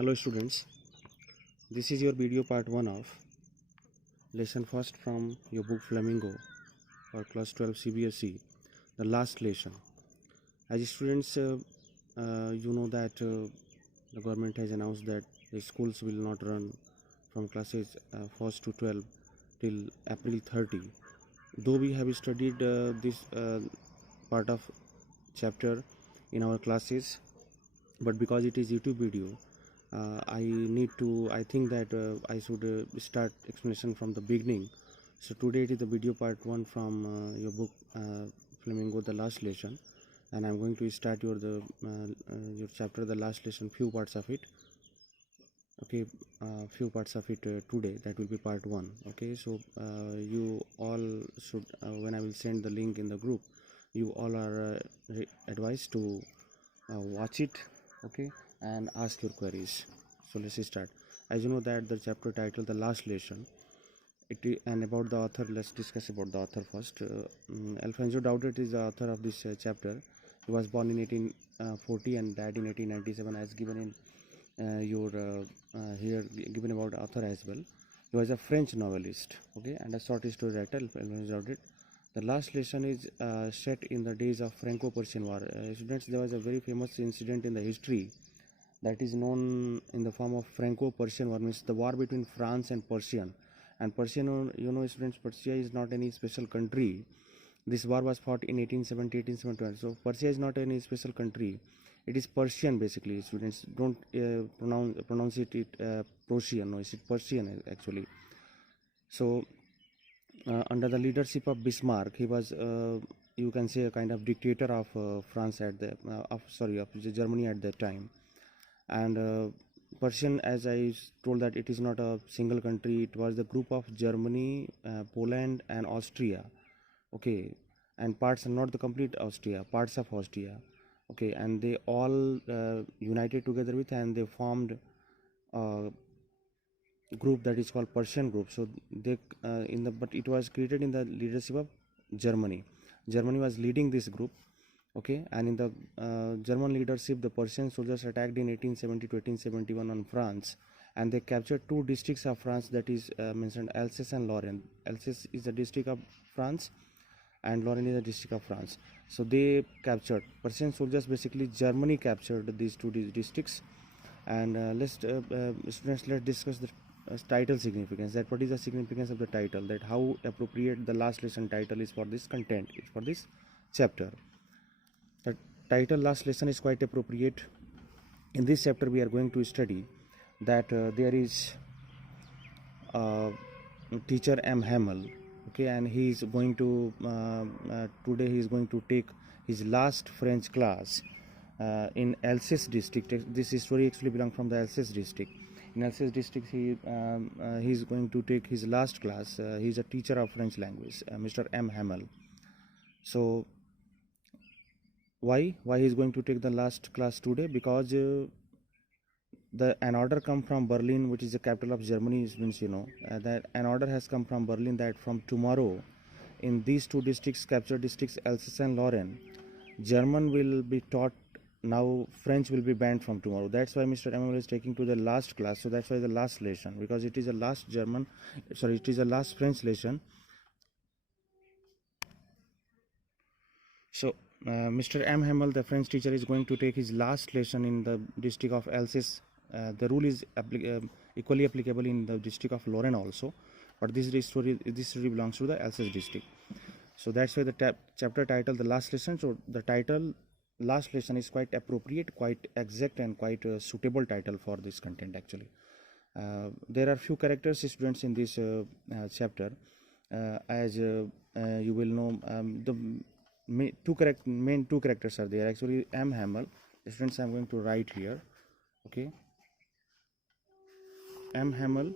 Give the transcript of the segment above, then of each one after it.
Hello students, this is your video part 1 of lesson first from your book Flamingo for class 12 CBSE, the last lesson. As students, you know that the government has announced that the schools will not run from classes 1st to 12 till April 30. Though we have studied this part of chapter in our classes, but because it is YouTube video, I think that I should start explanation from the beginning. So today it is the video part 1 from your book Flamingo, the last lesson, and I'm going to start your chapter, the last lesson, few parts of it. Okay, few parts of it today. That will be part 1. Okay, so you all should when I will send the link in the group, you all are advised to watch it, okay, and ask your queries. So let's start. As you know that the chapter title, the last lesson, and about the author, let's discuss about the author first. Alfonso Daudet is the author of this chapter. He was born in 1840 and died in 1897, as given in here given about author as well. He was a French novelist, okay, and a short story writer. Alfonso Daudet. The last lesson is set in the days of Franco-Prussian War. Students, there was a very famous incident in the history that is known in the form of Franco-Prussian War, means the war between France and Persian. And Persian, you know, students, Persia is not any special country. This war was fought in 1870, 1871. So Persia is not any special country. It is Persian basically. Students, don't pronounce it Prussian. No, it's Persian actually. So under the leadership of Bismarck, he was you can say a kind of dictator of France at the of Germany at that time. And Persian, as I told, that it is not a single country. It was the group of Germany, Poland and Austria, okay, and parts, not the complete Austria, parts of Austria, okay, and they all united together with, and they formed a group that is called Persian group. So they but it was created in the leadership of Germany. Germany was leading this group, okay, and in the German leadership, the Persian soldiers attacked in 1870 to 1871 on France, and they captured two districts of France, that is mentioned Alsace and Lorraine. Alsace is the district of France and Lorraine is the district of France. So they captured, Persian soldiers, basically Germany captured these two districts. And students, let's discuss the title significance. That what is the significance of the title, that how appropriate the last lesson title is for this content, for this chapter. The title last lesson is quite appropriate. In this chapter we are going to study that there is teacher M. Hamel, okay, and he is going to today he is going to take his last French class in Alsace district. This story actually belongs from the Alsace district. In Alsace district, he is going to take his last class. He is a teacher of French language, Mr. M. Hamel. So why he is going to take the last class today? Because an order come from Berlin, which is the capital of Germany, means, you know, that an order has come from Berlin that from tomorrow, in these two districts, captured districts, Alsace and Lorraine, German will be taught. Now French will be banned from tomorrow. That's why Mr. Emmanuel is taking to the last class. So that's why the last lesson, because it is a last it is a last French lesson. So Mr. M. Hamel, the French teacher, is going to take his last lesson in the district of Alsace. The rule is equally applicable in the district of Lorraine also, but this story belongs to the Alsace district. So that's why the chapter title, the last lesson. So the title last lesson is quite appropriate, quite exact, and quite a suitable title for this content actually. There are few characters, students, in this chapter. As you will know, the main two characters are there actually. M. Hamel, students, I'm going to write here, okay. M. Hamel,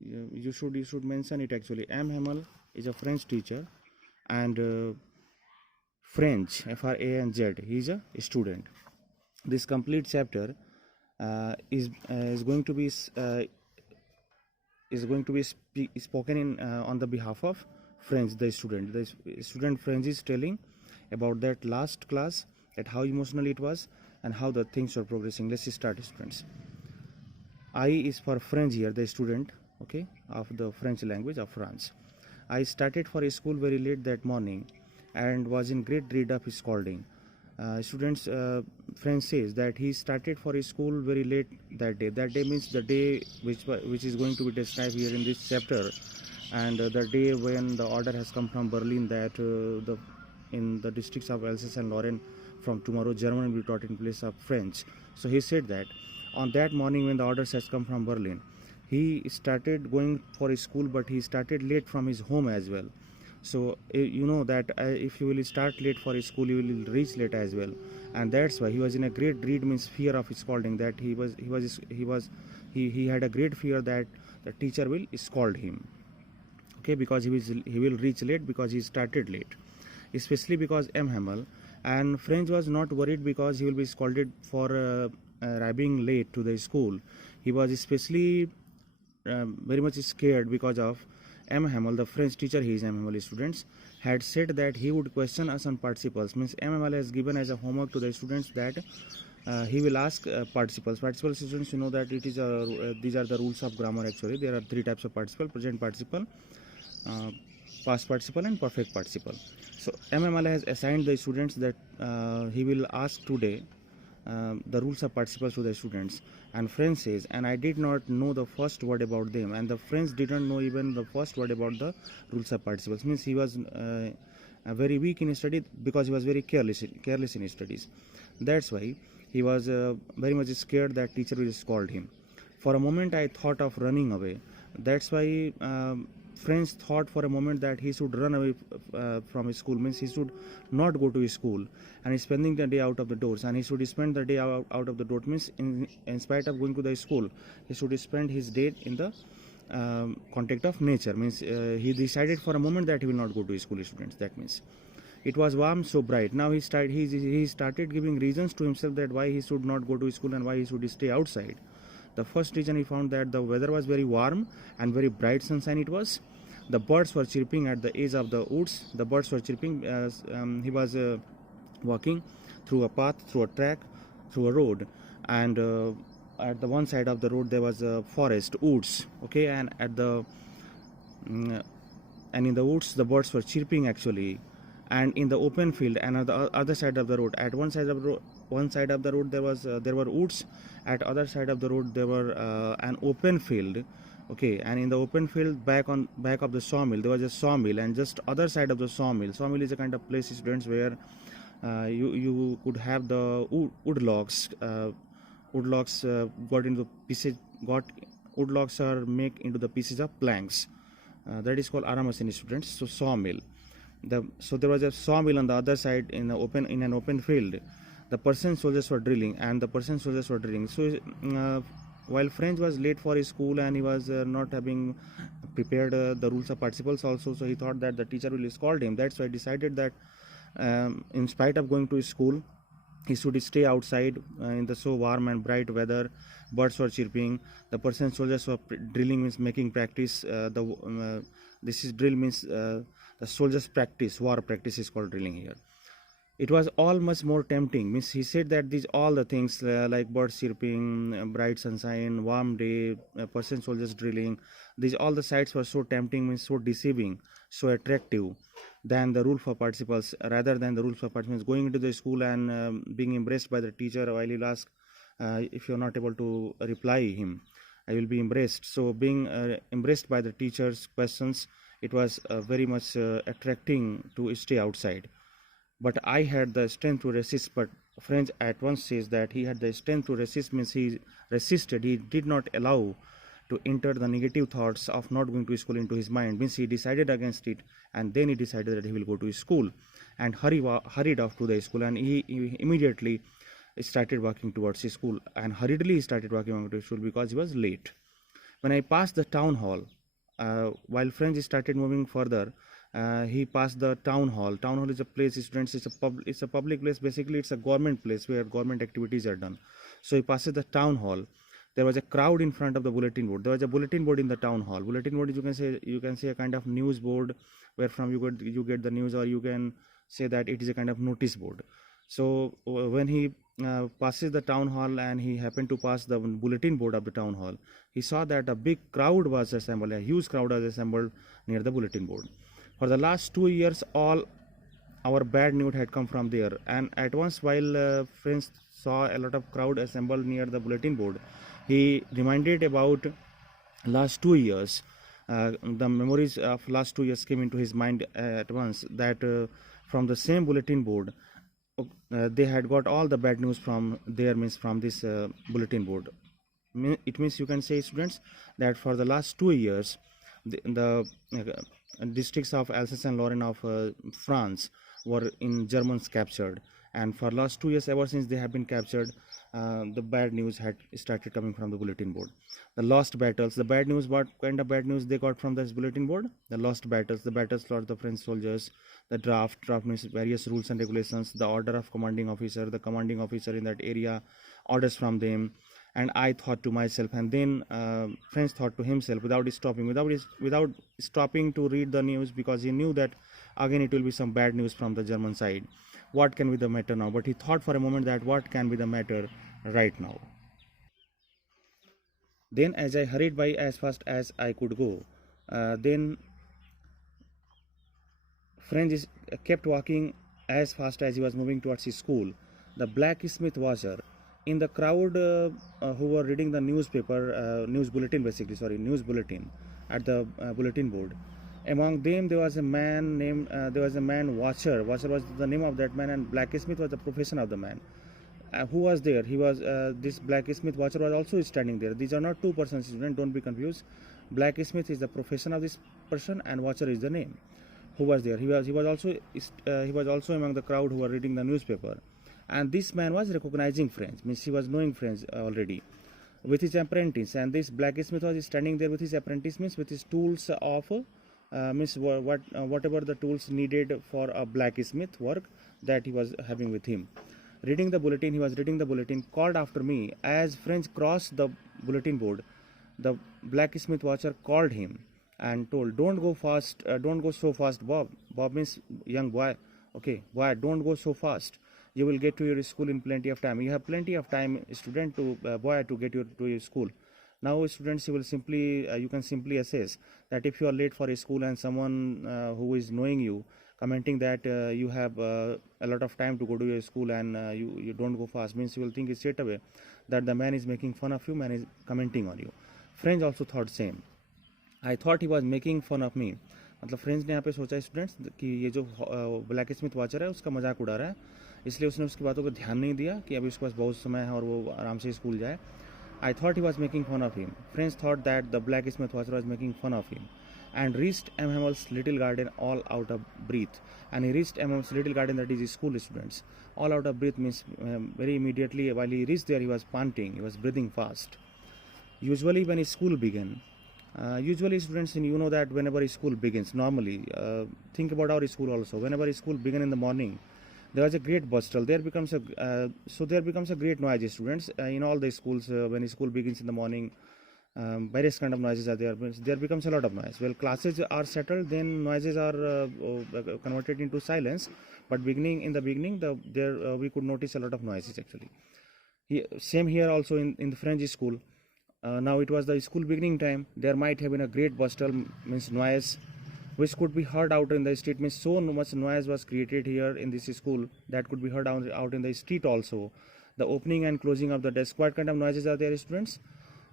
you should mention it actually. M. Hamel is a French teacher, and French, F-R-A-N-Z, he is a student. This complete chapter is going to be spoken in on the behalf of French, the student. The student French is telling about that last class, that how emotional it was, and how the things are progressing. Let's start, students. I is for French here, the student, okay, of the French language of France. I started for school very late that morning and was in great dread of scolding. Students, French says that he started for school very late that day. That day means the day which is going to be described here in this chapter, and the day when the order has come from Berlin that in the districts of Alsace and Lorraine from tomorrow German will be taught in place of French. So he said that on that morning when the orders has come from Berlin, he started going for school, but he started late from his home as well. So you know that if you will start late for school, you will reach late as well, and that's why he was in a great dread, means fear of scolding, that he had a great fear that the teacher will scold him, okay, because he will reach late because he started late, especially because M. Hamel and French was not worried because he will be scolded for arriving late to the school. He was especially very much scared because of M. Hamel, the French teacher, he is M. Hamel students, had said that he would question us on participles. Means M. Hamel has given as a homework to the students that he will ask participles. Participle students, you know that it is these are the rules of grammar actually. There are three types of participle: present participle, past participle, and perfect participle. So M. Hamel has assigned the students that he will ask today the rules of participles to the students, and French says, and I did not know the first word about them, and the French didn't know even the first word about the rules of participles. Means he was very weak in study because he was very careless in studies. That's why he was very much scared that teacher will scold him. For a moment I thought of running away. That's why French thought for a moment that he should run away from his school, means he should not go to his school and spending the day out of the doors, and he should spend the day out of the door, means in spite of going to the school, he should spend his day in the contact of nature, means he decided for a moment that he will not go to school, students. That means it was warm, so bright. Now he started giving reasons to himself that why he should not go to school and why he should stay outside. The first reason he found that the weather was very warm and very bright sunshine it was. The birds were chirping at the edge of the woods. The birds were chirping as he was walking through a path, through a track, through a road, and at the one side of the road there was a forest, woods, okay, and at the and in the woods the birds were chirping actually, and in the open field and at the other side of the road, at one side of the road there were woods, at other side of the road there were an open field, okay, and in the open field back of the sawmill there was a sawmill, and just other side of the sawmill is a kind of place, students, where you could have the wood logs got into pieces, wood logs are make into the pieces of planks, that is called aramacin, students. So sawmill, so there was a sawmill on the other side in an open field. The Persian soldiers were drilling, so while French was late for his school and he was not having prepared the rules of participles also, so he thought that the teacher will scold him. That's why he decided that in spite of going to school, he should stay outside in the so warm and bright weather. Birds were chirping. The Persian soldiers were drilling, means making practice. This is drill, means the soldiers practice, war practice is called drilling here. It was all much more tempting, means he said that these all the things like birds chirping, bright sunshine, warm day, Persian soldiers drilling, these all the sights were so tempting, means so deceiving, so attractive than the rule for participles, rather than the rule for participles. Going into the school and being embraced by the teacher while he'll ask if you're not able to reply him, I will be embraced. So being embraced by the teacher's questions, it was very much attracting to stay outside. But I had the strength to resist. But French at once says that he had the strength to resist, means he resisted, he did not allow to enter the negative thoughts of not going to school into his mind, means he decided against it, and then he decided that he will go to school and hurried off to the school, and he immediately started walking towards his school, and hurriedly he started walking to school because he was late. When I passed the town hall, while French started moving further, he passed the town hall. Town hall is a place, students, it's a public place, basically it's a government place where government activities are done. So he passes the town hall. There was a crowd in front of the bulletin board. There was a bulletin board in the town hall. Bulletin board is, you can say a kind of news board where from you get the news, or you can say that it is a kind of notice board. So when he passes the town hall, and he happened to pass the bulletin board of the town hall. He saw that a big crowd was assembled, a huge crowd was assembled near the bulletin board. For the last 2 years, all our bad news had come from there. And at once, while friends saw a lot of crowd assembled near the bulletin board, he reminded about last 2 years. The memories of last 2 years came into his mind at once, that from the same bulletin board, they had got all the bad news from there, means from this bulletin board. It means, you can say, students, that for the last 2 years, the districts of Alsace and Lorraine of France were in Germans captured, and for last 2 years, ever since they have been captured, the bad news had started coming from the bulletin board. The lost battles, the bad news, what kind of bad news they got from this bulletin board? The lost battles, the battles lost the French soldiers, the draft means various rules and regulations, the order of commanding officer, the commanding officer in that area, orders from them. And I thought to myself, and then French thought to himself, without stopping to read the news, because he knew that again it will be some bad news from the German side. What can be the matter now? But he thought for a moment that what can be the matter right now. Then, as I hurried by as fast as I could go, then French kept walking as fast as he was moving towards his school. The blacksmith washer, in the crowd who were reading the newspaper, news bulletin at the bulletin board. Among them, there was a man named, Watcher. Watcher was the name of that man, and blacksmith was the profession of the man. Who was there? He was, this blacksmith Watcher was also standing there. These are not two persons, students, don't be confused. Blacksmith is the profession of this person, and Watcher is the name. Who was there? He was also among the crowd who were reading the newspaper. And this man was recognizing French, means he was knowing French already, with his apprentice. And this blacksmith was standing there with his apprentice, means with his tools of whatever the tools needed for a blacksmith work, that he was having with him. He was reading the bulletin, called after me. As French crossed the bulletin board, the blacksmith watcher called him and told, don't go so fast, Bob. Bob means young boy. Okay, boy, don't go so fast. You will get to your school in plenty of time. You have plenty of time, student, to get to your school. Now, students, you can simply assess that if you are late for a school, and someone who is knowing you, commenting that you have a lot of time to go to your school, and you don't go fast, means you will think straight away that the man is making fun of you, man is commenting on you. French also thought same. I thought he was making fun of me. मतलब French ने यहाँ पे सोचा students कि ये जो black Smith watcher है उसका मजाक उड़ा रहा है, इसलिए उसने उसकी बातों पर ध्यान नहीं दिया कि अभी उसके पास बहुत समय है और वो आराम से स्कूल जाए. I thought he was making fun of him. Friends thought that the blacksmith was making fun of him, and reached M. Hammel's little garden all out of breath. And he reached M. Hammel's little garden, that is his school students. All out of breath means very immediately while he reached there, he was panting, he was breathing fast. Usually when school began, students, you know that whenever school begins, normally, think about our school also. Whenever school begin in the morning, there was a great bustle. There becomes a great noise, students. In all the schools, when school begins in the morning, various kind of noises are there. There becomes a lot of noise. Well, classes are settled, then noises are converted into silence. But in the beginning, we could notice a lot of noises actually. Same here also in the French school. Now it was the school beginning time. There might have been a great bustle, means noise, which could be heard out in the street. Means so much noise was created here in this school that could be heard out in the street also. The opening and closing of the desk. What kind of noises are there, students?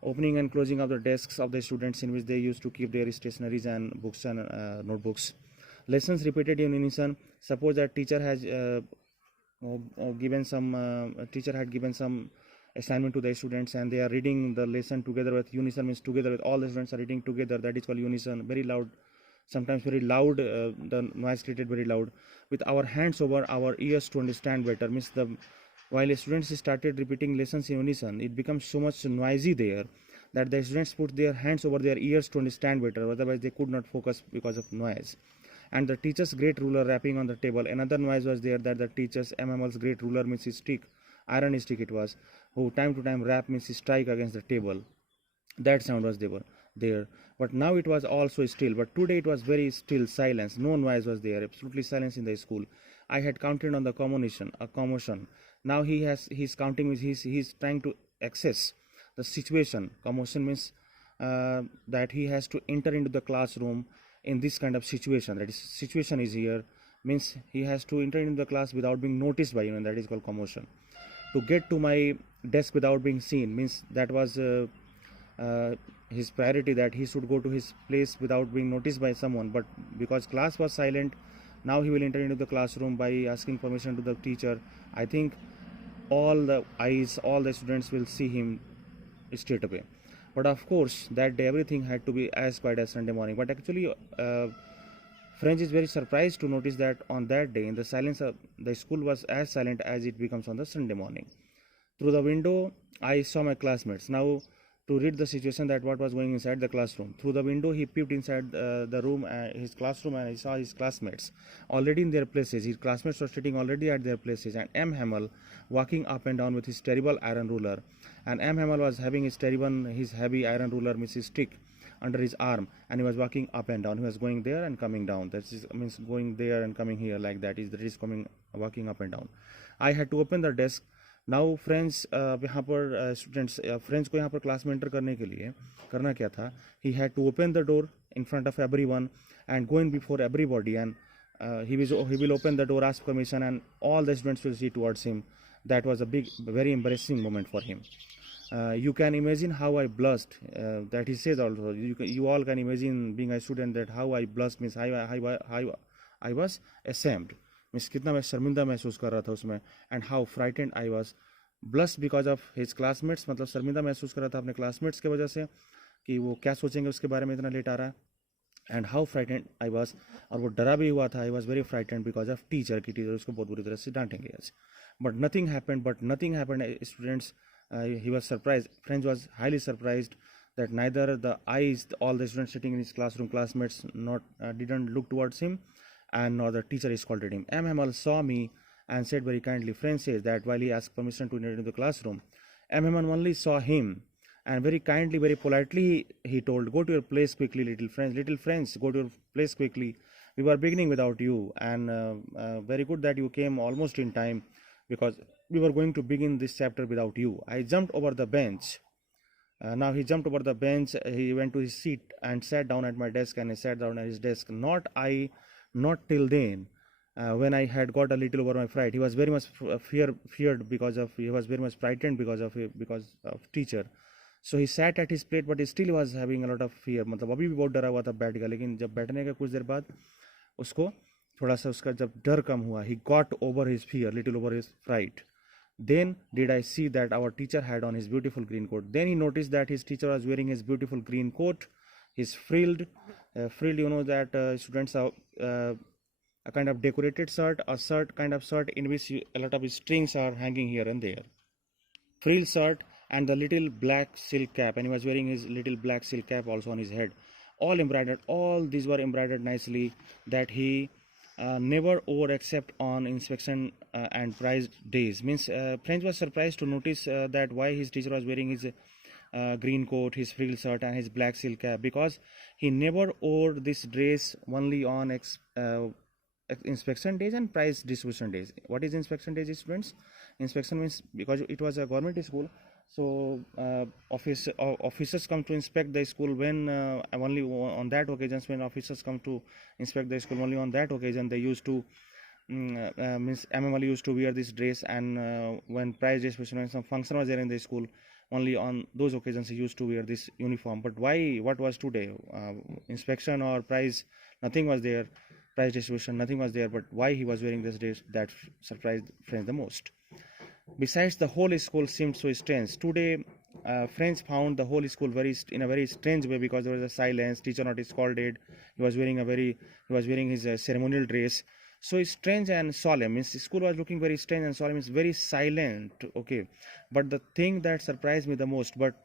Opening and closing of the desks of the students, in which they used to keep their stationaries and books and notebooks. Lessons repeated in unison. Suppose that teacher had given some assignment to the students, and they are reading the lesson together with unison, means together with all the students are reading together. That is called unison. Very loud, sometimes very loud. The noise created very loud. With our hands over our ears to understand better, means while students started repeating lessons in unison, it becomes so much noisy there that the students put their hands over their ears to understand better. Otherwise, they could not focus because of noise. And the teacher's great ruler rapping on the table. Another noise was there, that the teacher's MML's great ruler, means his stick, iron stick it was, who time to time rap, means strike against the table. That sound was there. But now it was also still. But today it was very still, silence. No noise was there. Absolutely silence in the school. I had counted on the commotion. Now he's counting, he's trying to access the situation. Commotion means that he has to enter into the classroom in this kind of situation. That is, situation is here, means he has to enter into the class without being noticed by anyone. That is called commotion. To get to my desk without being seen means that was his priority, that he should go to his place without being noticed by someone. But because class was silent, now he will enter into the classroom by asking permission to the teacher. I think all the eyes, all the students will see him straight away. But of course that day everything had to be as quiet as Sunday morning. But actually French is very surprised to notice that on that day, in the silence, the school was as silent as it becomes on the Sunday morning. Through the window, I saw my classmates. Now, to read the situation, that what was going inside the classroom. Through the window, he peeped inside the room, his classroom, and he saw his classmates already in their places. His classmates were sitting already at their places, and M. Hamel walking up and down with his terrible iron ruler. And M. Hamel was having his heavy iron ruler, his stick, under his arm, and he was walking up and down. He was going there and coming down. That means going there and coming here, like that is coming, walking up and down. I had to open the desk. Now friends यहाँ पर students friends को यहाँ पर class में enter करने के लिए करना क्या था, he had to open the door in front of everyone and go in before everybody and he will open the door, ask permission, and all the students will see towards him. That was a big, very embarrassing moment for him. You can imagine how I blushed. That he says also. You all can imagine being a student that how I blushed means I was ashamed. Means कितना मैं शर्मिंदा महसूस कर रहा था उसमें. And how frightened I was, blush because of his classmates, मतलब शर्मिंदा महसूस कर रहा था अपने क्लासमेट्स की वजह से कि वो क्या सोचेंगे उसके बारे में इतना लेट आ रहा है. And how frightened I was, और वो डरा भी हुआ था. I was very frightened because of teacher, की टीचर उसको बहुत बुरी तरह से डांटेंगे आज. But nothing happened students. He was surprise, French was highly surprised that neither the eyes, all the students sitting in his classroom, classmates, didn't look towards him, and nor the teacher scolded him. M. Hamel saw me and said very kindly, French says that while he asked permission to enter into the classroom, M. Hamel only saw him and very kindly, very politely he told, go to your place quickly, little friends, go to your place quickly. We were beginning without you, and very good that you came almost in time, because we were going to begin this chapter without you. I jumped over the bench. Now he jumped over the bench, he went to his seat and sat down at my desk, and he sat down at his desk. Not till then, when I had got a little over my fright. He was very much feared because of, he was very much frightened because of teacher. So he sat at his plate, but he still was having a lot of fear. मतलब अभी भी बहुत डरा हुआ था बैठ गया, लेकिन जब बैठने के कुछ देर बाद उसको थोड़ा सा उसका जब डर कम हुआ, he got over his fear, little over his fright. Then did I see that our teacher had on his beautiful green coat. Then he noticed that his teacher was wearing his beautiful green coat, his frilled, you know that students have a kind of decorated shirt, a shirt kind of shirt in which a lot of strings are hanging here and there. Frilled shirt and the little black silk cap, and he was wearing his little black silk cap also on his head. All embroidered, all these were embroidered nicely, that he never wore except on inspection and prize days. Means French was surprised to notice that why his teacher was wearing his green coat, his frilled shirt, and his black silk cap, because he never wore this dress only on inspection days and prize distribution days. What is inspection days, students? Inspection means, because it was a government school, so officers come to inspect the school when only on that occasions, when officers come to inspect the school, only on that occasion they used to means MML used to wear this dress. And when prize distribution, when some function was there in the school, only on those occasions he used to wear this uniform. But why, what was today, inspection or prize, nothing was there, prize distribution, nothing was there, but why he was wearing this dress, that surprised friends the most. Besides, the whole school seemed so strange. Today, friends found the whole school in a very strange way, because there was a silence, teacher not scolded, he was wearing his ceremonial dress. So strange and solemn, means the school was looking very strange and solemn, means very silent, okay. But the thing that surprised me the most, but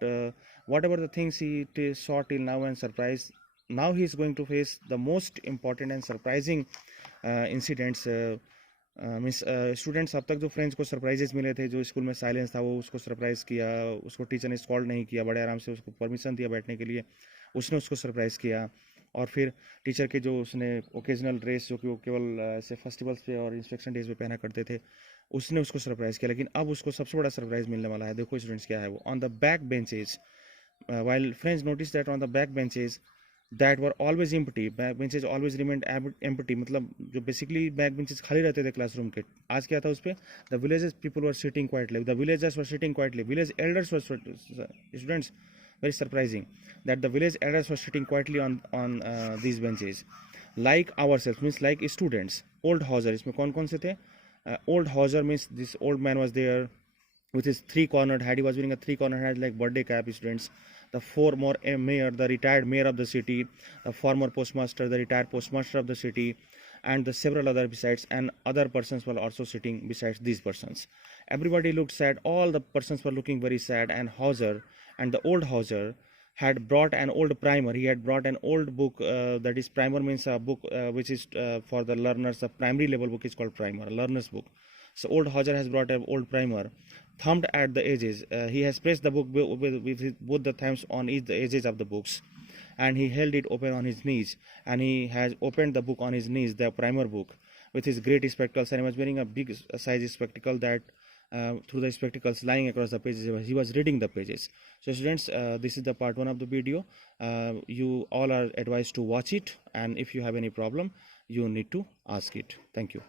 whatever the things he saw till now and surprised, now he is going to face the most important and surprising incidents. Means students अब तक जो friends को surprises मिले थे, जो school में silence था वो उसको सरप्राइज़ किया, उसको टीचर ने कॉल नहीं किया, बड़े आराम से उसको परमिशन दिया बैठने के लिए, उसने उसको सरप्राइज़ किया. और फिर टीचर के जो उसने ओकेजनल ड्रेस, जो कि वो केवल ऐसे फेस्टिवल्स पे और इंस्पेक्शन डेज पे पहना करते थे, उसने उसको सरप्राइज किया, लेकिन अब उसको सबसे बड़ा सरप्राइज मिलने वाला है। देखो स्टूडेंट्स क्या है वो, on the back benches while French noticed that on the back benches that were always empty, back benches always remained empty, मतलब जो basically back benches खाली रहते थे क्लासरूम के, आज क्या था उस पे, the villages people were sitting quietly, the villagers were sitting quietly, village elders were students, very surprising that the village elders were sitting quietly on these benches like ourselves, means like students. Old Hauser, इसमें कौन कौन से थे? Old Hauser means this old man was there with his three-cornered hat. He was wearing a three-cornered hat like birthday cap, students. The former mayor, the retired mayor of the city, the former postmaster, the retired postmaster of the city, and the several other besides, and other persons were also sitting besides these persons. Everybody looked sad. All the persons were looking very sad, and Hauser, and the old Hauser, had brought an old primer. He had brought an old book, that is, primer means a book which is for the learners. A primary level book is called primer, a learner's book. So old Hauser has brought an old primer, thumbed at the edges. He has pressed the book with both the thumbs on each the edges of the books, and he held it open on his knees. And he has opened the book on his knees, the primer book, with his great spectacles. And he was wearing a big size spectacle that through the spectacles lying across the pages, he was reading the pages. So students, this is the part 1 of the video. You all are advised to watch it, and if you have any problem, you need to ask it. Thank you.